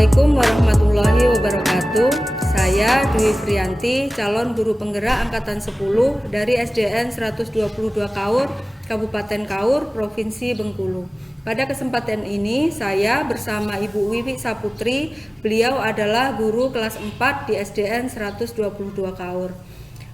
Assalamualaikum warahmatullahi wabarakatuh. Saya Dwi Frianti, calon guru penggerak angkatan 10 dari SDN 122 Kaur, Kabupaten Kaur, Provinsi Bengkulu. Pada kesempatan ini saya bersama Ibu Wiwi Saputri, beliau adalah guru kelas 4 di SDN 122 Kaur.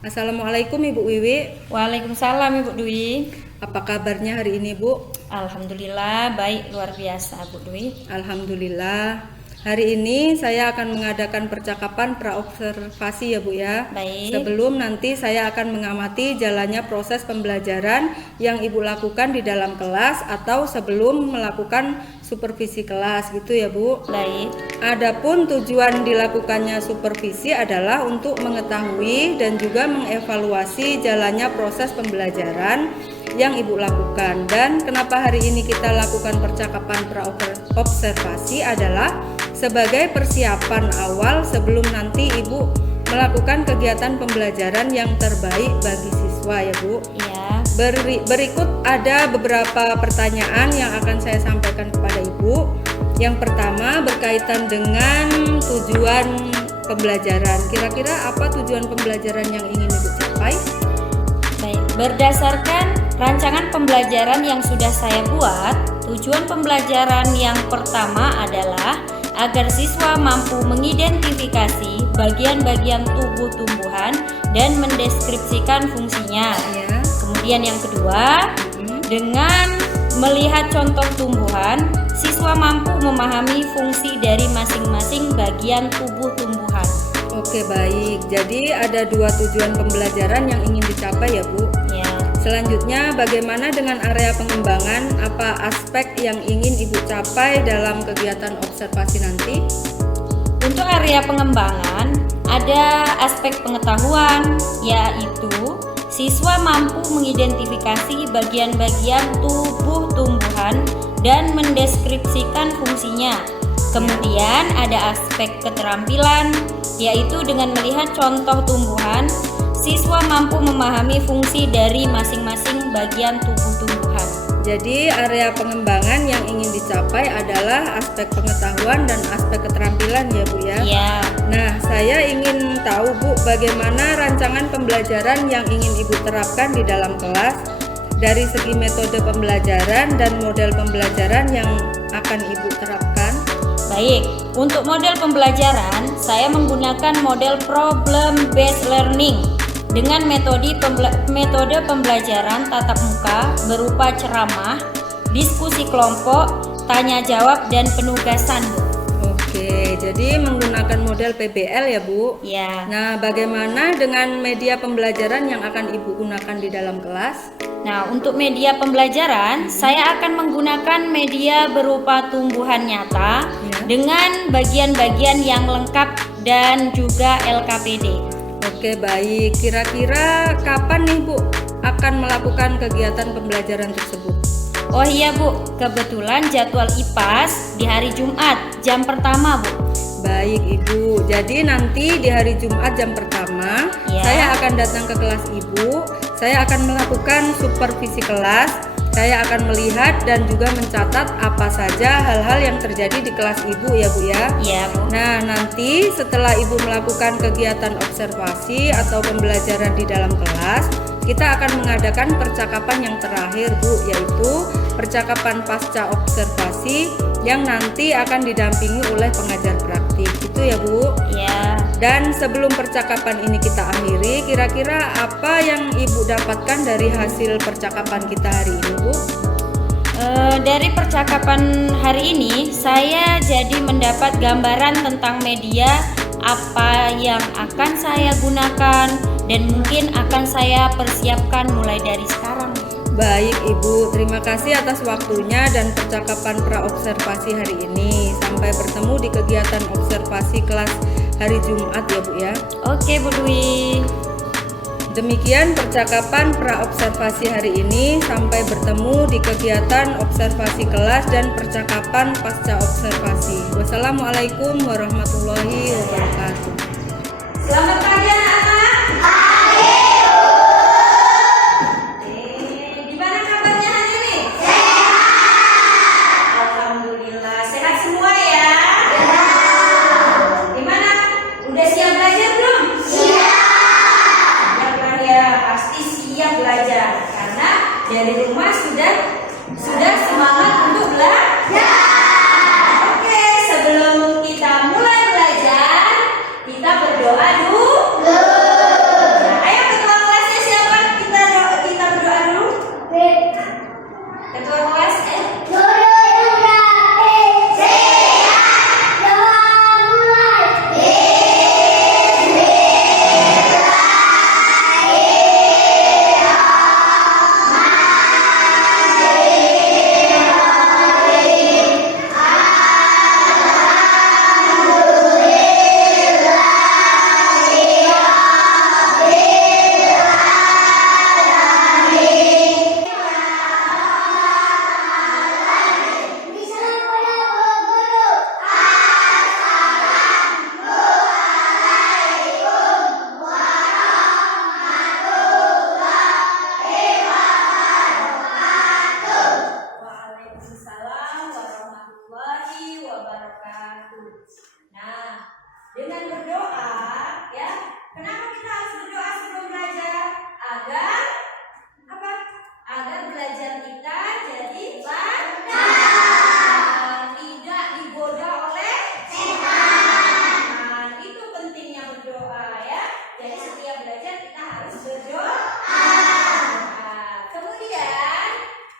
Assalamualaikum Ibu Wiwi. Waalaikumsalam Ibu Dwi. Apa kabarnya hari ini Bu? Alhamdulillah baik, luar biasa Bu Dwi. Alhamdulillah. Hari ini saya akan mengadakan percakapan praobservasi ya Bu ya. Baik. Sebelum nanti saya akan mengamati jalannya proses pembelajaran yang Ibu lakukan di dalam kelas atau sebelum melakukan supervisi kelas gitu ya Bu. Baik. Adapun tujuan dilakukannya supervisi adalah untuk mengetahui dan juga mengevaluasi jalannya proses pembelajaran yang Ibu lakukan. Dan kenapa hari ini kita lakukan percakapan praobservasi adalah sebagai persiapan awal sebelum nanti Ibu melakukan kegiatan pembelajaran yang terbaik bagi siswa ya Bu. Iya. Berikut ada beberapa pertanyaan yang akan saya sampaikan kepada Ibu. Yang pertama berkaitan dengan tujuan pembelajaran. Kira-kira apa tujuan pembelajaran yang ingin Ibu capai? Baik, berdasarkan rancangan pembelajaran yang sudah saya buat, tujuan pembelajaran yang pertama adalah agar siswa mampu mengidentifikasi bagian-bagian tubuh tumbuhan dan mendeskripsikan fungsinya. Ya. Kemudian yang kedua, dengan melihat contoh tumbuhan, siswa mampu memahami fungsi dari masing-masing bagian tubuh tumbuhan. Oke baik, jadi ada dua tujuan pembelajaran yang ingin dicapai ya Bu. Ya. Selanjutnya bagaimana dengan area pengembangan, apa aspek yang ingin Ibu capai dalam kegiatan observasi nanti? Untuk area pengembangan, ada aspek pengetahuan, yaitu siswa mampu mengidentifikasi bagian-bagian tubuh tumbuhan dan mendeskripsikan fungsinya. Kemudian ada aspek keterampilan, yaitu dengan melihat contoh tumbuhan, siswa mampu memahami fungsi dari masing-masing bagian tubuh tumbuhan. Jadi area pengembangan yang ingin dicapai adalah aspek pengetahuan dan aspek keterampilan ya Bu ya. Ya. Nah, saya ingin tahu Bu, bagaimana rancangan pembelajaran yang ingin Ibu terapkan di dalam kelas dari segi metode pembelajaran dan model pembelajaran yang akan Ibu terapkan. Baik, untuk model pembelajaran, saya menggunakan model problem based learning dengan metode pembelajaran tatap muka berupa ceramah, diskusi kelompok, tanya jawab, dan penugasan. Oke, jadi menggunakan model PBL ya Bu. Ya. Nah, bagaimana dengan media pembelajaran yang akan Ibu gunakan di dalam kelas? Nah, untuk media pembelajaran, saya akan menggunakan media berupa tumbuhan nyata dengan bagian-bagian yang lengkap dan juga LKPD. Oke baik, kira-kira kapan nih Bu akan melakukan kegiatan pembelajaran tersebut? Oh iya Bu, kebetulan jadwal IPAS di hari Jumat jam pertama Bu. Baik Ibu, jadi nanti di hari Jumat jam pertama saya akan datang ke kelas Ibu. Saya akan melakukan supervisi kelas. Saya akan melihat dan juga mencatat apa saja hal-hal yang terjadi di kelas Ibu ya Bu ya. Iya Bu. Nah, nanti setelah Ibu melakukan kegiatan observasi atau pembelajaran di dalam kelas, kita akan mengadakan percakapan yang terakhir Bu, yaitu percakapan pasca observasi yang nanti akan didampingi oleh pengajar praktik. Itu ya Bu. Iya. Dan sebelum percakapan ini kita akhiri, kira-kira apa yang Ibu dapatkan dari hasil percakapan kita hari ini Bu? Dari percakapan hari ini, saya jadi mendapat gambaran tentang media apa yang akan saya gunakan dan mungkin akan saya persiapkan mulai dari sekarang. Baik Ibu, terima kasih atas waktunya dan percakapan praobservasi hari ini. Sampai bertemu di kegiatan observasi kelas hari Jumat ya Bu ya. Oke Bu Dwi. Demikian percakapan praobservasi hari ini. Sampai bertemu di kegiatan observasi kelas dan percakapan pasca observasi. Wassalamualaikum warahmatullahi wabarakatuh. Selamat pagi anak-anak. Gimana kabarnya hari ini? Sehat. Alhamdulillah, sehat semua ya. dengan berdoa, ya. Kenapa kita harus berdoa sebelum belajar? Agar apa? Agar belajar kita jadi lancar, tidak digoda oleh setan. Nah, itu pentingnya berdoa, ya. Jadi setiap belajar kita harus berdoa. Nah, kemudian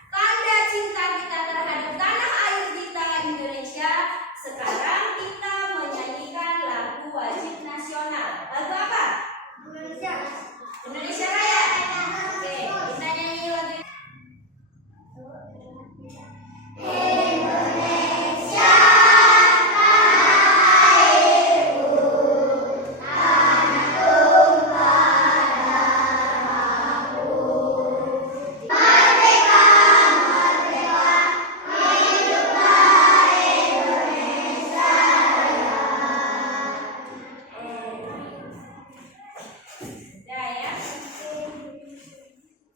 tanda cinta kita terhadap tanah air kita Indonesia. Sekarang kita menyanyikan lagu wajib nasional. Lagu apa? Indonesia Raya. Oke, kita nyanyi lagu. Udah ya.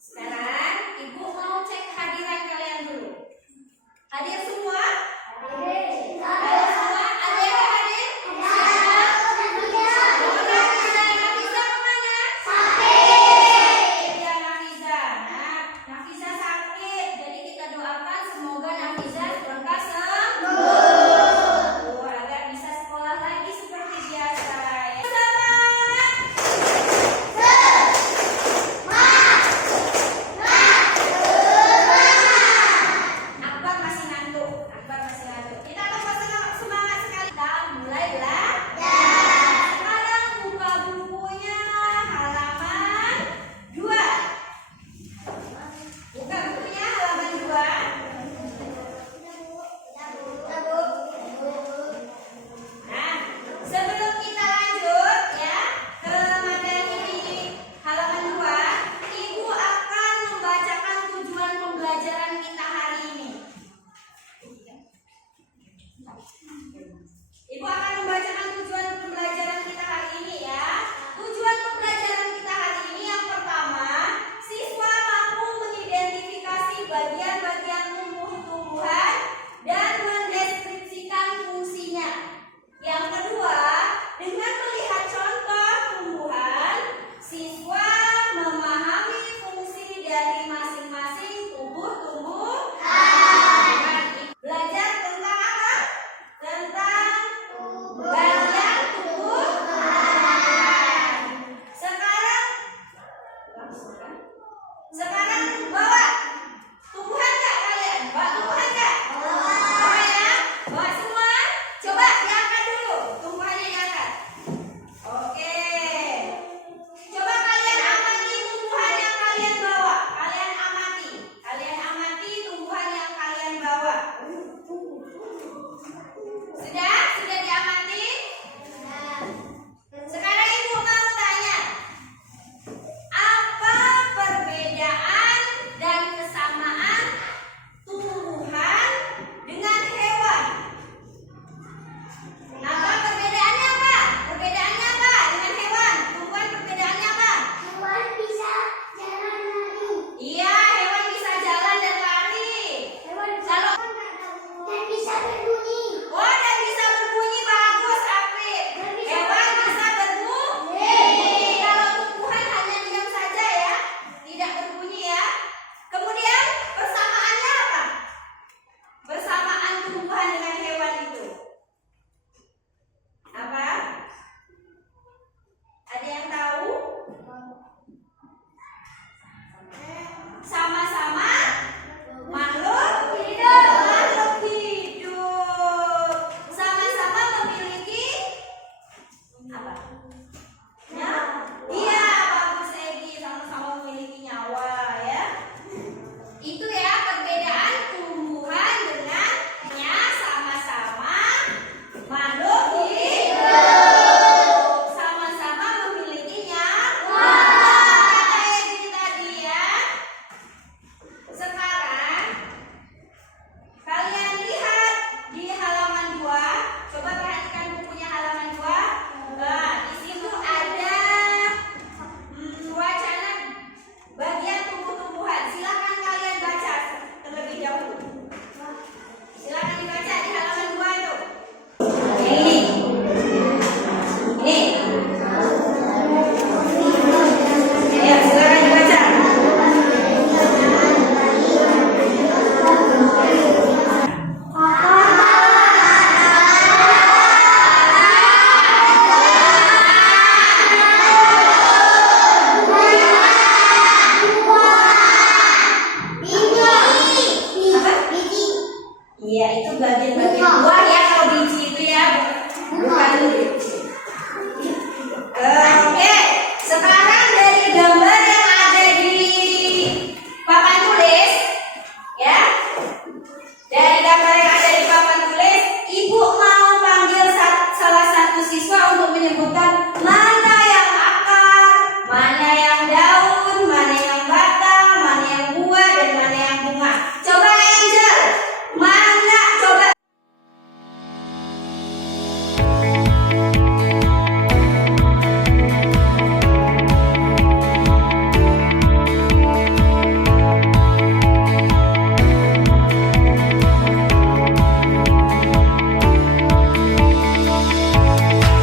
Sekarang Ibu mau cek kehadiran kalian dulu. Hadir semua? Hadir semua. Ada yang hadir? Nafisa kemana? Sakit. Ya Nafisa. Nah, Nafisa sakit. Jadi kita doakan semoga Nafisa lekas sembuh agar bisa sekolah lagi seperti biasa. Ya. Akbar masih ngantuk. bagian-bagian buah ya, kalau biji itu ya, bukan. Oke, sekarang dari gambar yang ada di papan tulis, ya, dari gambar yang ada di papan tulis, Ibu mau panggil salah satu siswa untuk menyebutkan mana yang akar, mana yang daun, mana yang batang, mana yang buah, dan mana yang bunga. Coba Angel, mana coba?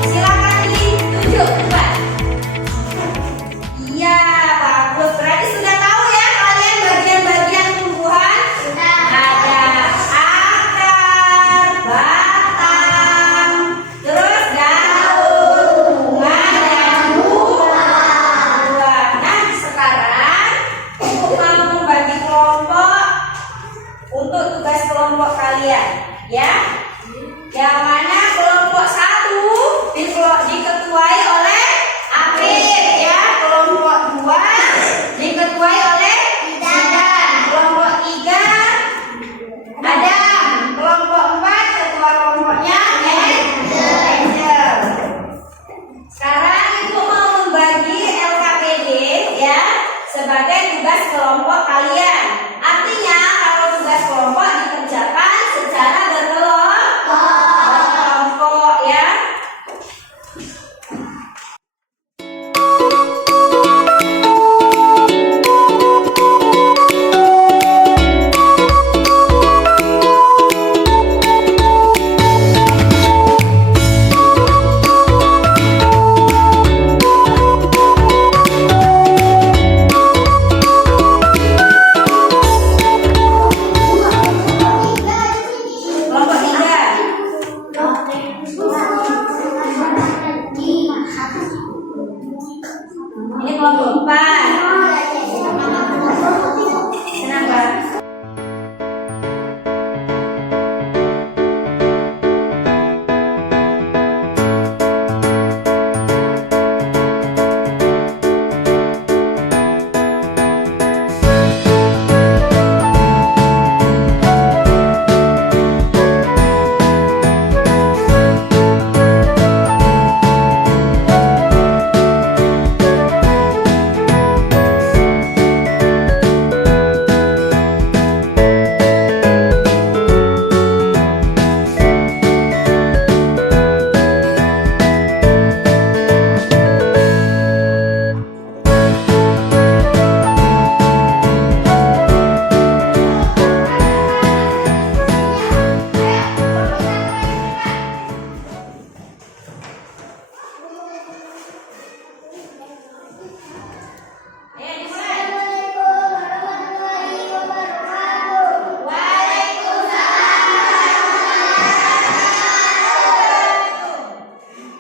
Silakan ditunjuk, coba. Iya, bagus. Berarti sudah tahu ya kalian bagian-bagian tumbuhan? Ada akar, batang, terus daun, bunga, dan buah. Nah, sekarang Ibu mau membagi kelompok untuk tugas kelompok kalian, ya. Yang mana kelompok 1 diketuai oleh Apit, ya. Kelompok 2 diketuai oleh Zidan. Kelompok 3 Adam. Kelompok 4 ketua kelompoknya Angel. Sekarang Ibu mau membagi LKPD ya sebagai tugas kelompok kalian. Artinya kalau tugas kelompok dikerjakan secara berkelompok ya. Kelompok 3. Ini kelompok 4. Kenapa?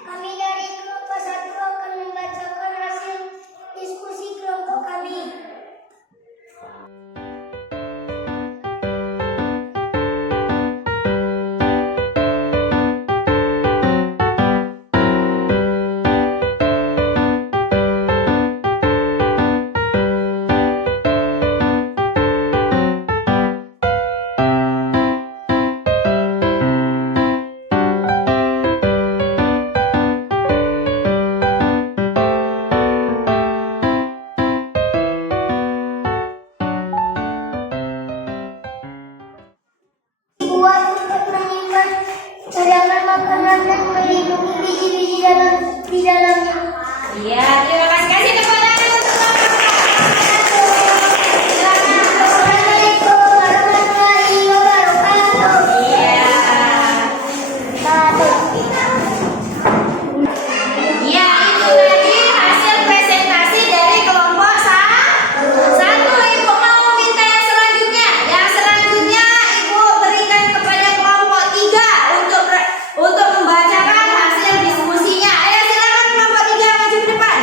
Kami dari kelompok 1 akan membacakan hasil diskusi kelompok kami. Buat untuk menyimpan cadangan makanan dan melindungi biji-biji di dalamnya. Iya, terima kasih. Kasih tepuk tangan untuk kelompok 1. Silakan. Assalamualaikum warahmatullahi wabarakatuh. Iya. Ya, itu tadi hasil presentasi dari kelompok 1. Ibu mau minta yang selanjutnya. Yang selanjutnya Ibu berikan kepada kelompok 3 untuk membacakan hasil diskusinya. Ayo silakan kelompok 3 maju ke depan.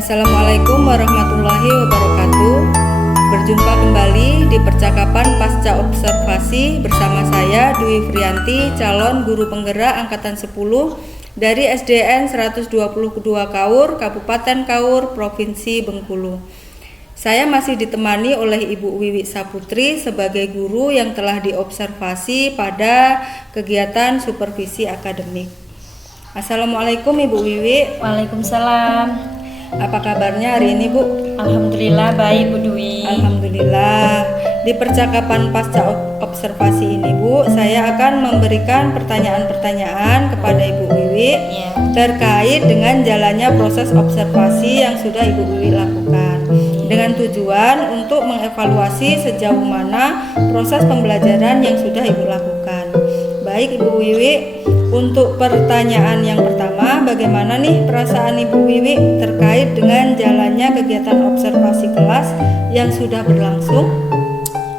Assalamualaikum warahmatullahi wabarakatuh. Berjumpa kembali di percakapan pasca observasi bersama saya Dwi Frianti, calon guru penggerak angkatan 10 dari SDN 122 Kaur, Kabupaten Kaur, Provinsi Bengkulu. Saya masih ditemani oleh Ibu Wiwi Saputri sebagai guru yang telah diobservasi pada kegiatan supervisi akademik. Assalamualaikum Ibu Wiwi. Waalaikumsalam. Apa kabarnya hari ini, Bu? Alhamdulillah baik, Bu Dwi. Alhamdulillah. Di percakapan pasca observasi ini, Bu, saya akan memberikan pertanyaan-pertanyaan kepada Ibu Wiwi Ya. terkait dengan jalannya proses observasi yang sudah Ibu Wiwi lakukan, dengan tujuan untuk mengevaluasi sejauh mana proses pembelajaran yang sudah Ibu lakukan. Baik Ibu Wiwi, untuk pertanyaan yang pertama, bagaimana nih perasaan Ibu Wiwi terkait dengan jalannya kegiatan observasi kelas yang sudah berlangsung?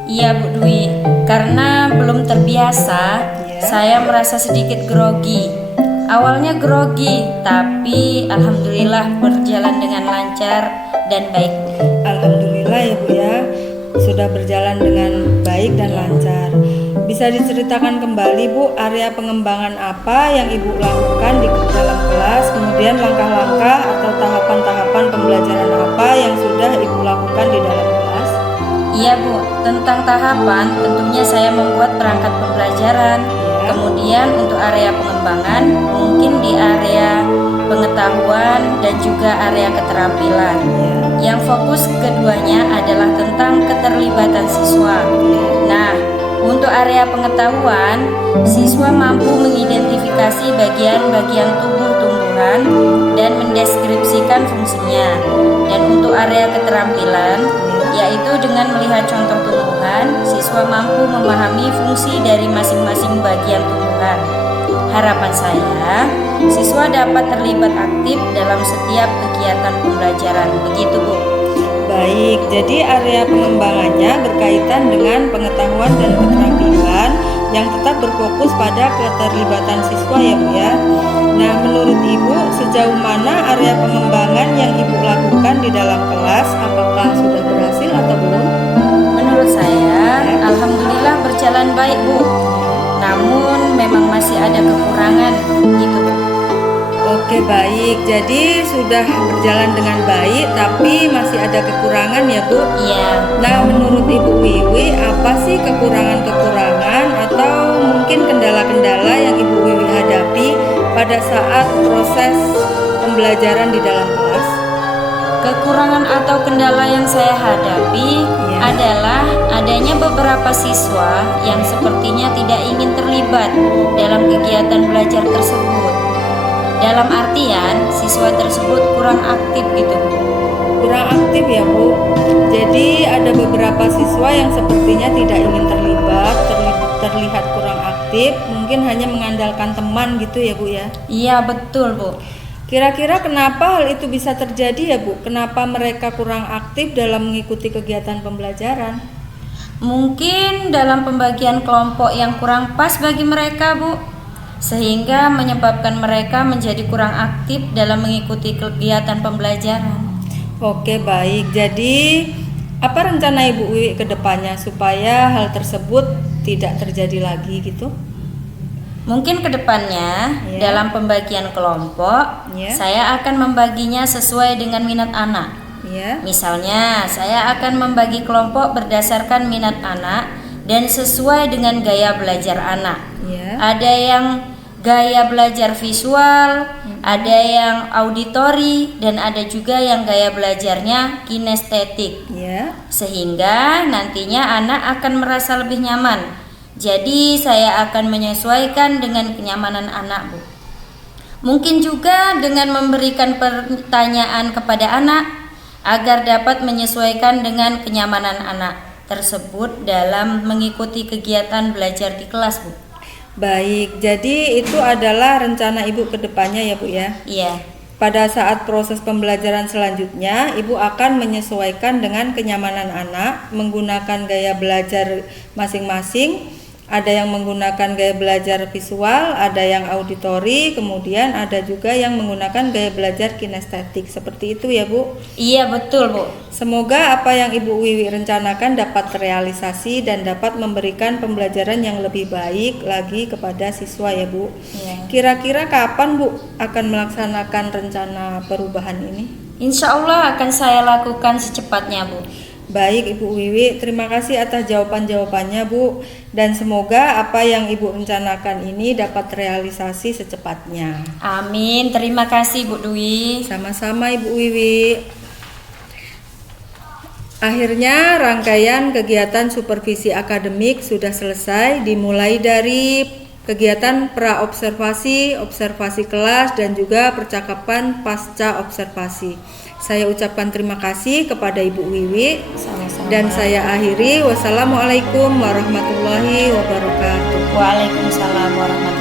Iya Bu Dwi, karena belum terbiasa, saya merasa sedikit grogi. Awalnya grogi, tapi alhamdulillah berjalan dengan lancar dan baik. Alhamdulillah ya Bu ya, sudah berjalan dengan baik dan lancar. Bisa diceritakan kembali Bu, area pengembangan apa yang Ibu lakukan di dalam kelas, kemudian langkah-langkah atau tahapan-tahapan pembelajaran apa yang sudah Ibu lakukan di dalam kelas? Iya Bu, tentang tahapan tentunya saya membuat perangkat pembelajaran. Kemudian untuk area pengembangan mungkin di area pengetahuan dan juga area keterampilan. Yang fokus keduanya adalah tentang keterlibatan siswa. Nah, untuk area pengetahuan, siswa mampu mengidentifikasi bagian-bagian tubuh tumbuhan dan mendeskripsikan fungsinya. Dan untuk area keterampilan, yaitu dengan melihat contoh tumbuhan, siswa mampu memahami fungsi dari masing-masing bagian tumbuhan. Harapan saya, siswa dapat terlibat aktif dalam setiap kegiatan pembelajaran. Begitu, Bu. Baik, jadi area pengembangannya berkaitan dengan pengetahuan dan keterampilan yang tetap berfokus pada keterlibatan siswa ya Bu ya. Nah, menurut Ibu sejauh mana area pengembangan yang Ibu lakukan di dalam kelas, apakah sudah berhasil atau belum? Menurut saya, alhamdulillah berjalan baik Bu. Namun memang masih ada kekurangan gitu Bu. Oke baik, jadi sudah berjalan dengan baik tapi masih ada kekurangan ya Bu? Iya. Nah, menurut Ibu Wiwi apa sih kekurangan-kekurangan atau mungkin kendala-kendala yang Ibu Wiwi hadapi pada saat proses pembelajaran di dalam kelas? Kekurangan atau kendala yang saya hadapi adalah adanya beberapa siswa yang sepertinya tidak ingin terlibat dalam kegiatan belajar tersebut. Dalam artian siswa tersebut kurang aktif gitu Bu. Kurang aktif ya Bu. Jadi ada beberapa siswa yang sepertinya tidak ingin terlihat kurang aktif, mungkin hanya mengandalkan teman gitu ya Bu ya. Iya betul Bu. Kira-kira kenapa hal itu bisa terjadi ya Bu? Kenapa mereka kurang aktif dalam mengikuti kegiatan pembelajaran? Mungkin dalam pembagian kelompok yang kurang pas bagi mereka Bu, sehingga menyebabkan mereka menjadi kurang aktif dalam mengikuti kegiatan pembelajaran. Oke baik, jadi apa rencana Ibu Wiwi ke depannya supaya hal tersebut tidak terjadi lagi gitu? Mungkin kedepannya dalam pembagian kelompok saya akan membaginya sesuai dengan minat anak. Misalnya saya akan membagi kelompok berdasarkan minat anak dan sesuai dengan gaya belajar anak. Ada yang gaya belajar visual, ada yang auditori, dan ada juga yang gaya belajarnya kinestetik. Sehingga nantinya anak akan merasa lebih nyaman. Jadi saya akan menyesuaikan dengan kenyamanan anak Bu. Mungkin juga dengan memberikan pertanyaan kepada anak agar dapat menyesuaikan dengan kenyamanan anak tersebut dalam mengikuti kegiatan belajar di kelas Bu. Baik, jadi itu adalah rencana Ibu ke depannya ya Bu ya? Iya. Pada saat proses pembelajaran selanjutnya, Ibu akan menyesuaikan dengan kenyamanan anak, menggunakan gaya belajar masing-masing Ada yang menggunakan gaya belajar visual, ada yang auditori, kemudian ada juga yang menggunakan gaya belajar kinestetik. Seperti itu ya Bu? Iya betul Bu. Semoga apa yang Ibu Wiwi rencanakan dapat terrealisasi dan dapat memberikan pembelajaran yang lebih baik lagi kepada siswa ya Bu. Iya. Kira-kira kapan Bu akan melaksanakan rencana perubahan ini? Insya Allah akan saya lakukan secepatnya Bu. Baik Ibu Wiwi, terima kasih atas jawaban-jawabannya Bu, dan semoga apa yang Ibu rencanakan ini dapat terrealisasi secepatnya. Amin, terima kasih Bu Dwi. Sama-sama Ibu Wiwi. Akhirnya rangkaian kegiatan supervisi akademik sudah selesai, dimulai dari kegiatan pra-observasi, observasi kelas, dan juga percakapan pasca observasi. Saya ucapkan terima kasih kepada Ibu Wiwi. Sama-sama. Dan saya akhiri. Wassalamualaikum warahmatullahi wabarakatuh. Waalaikumsalam warahmatullahi wabarakatuh.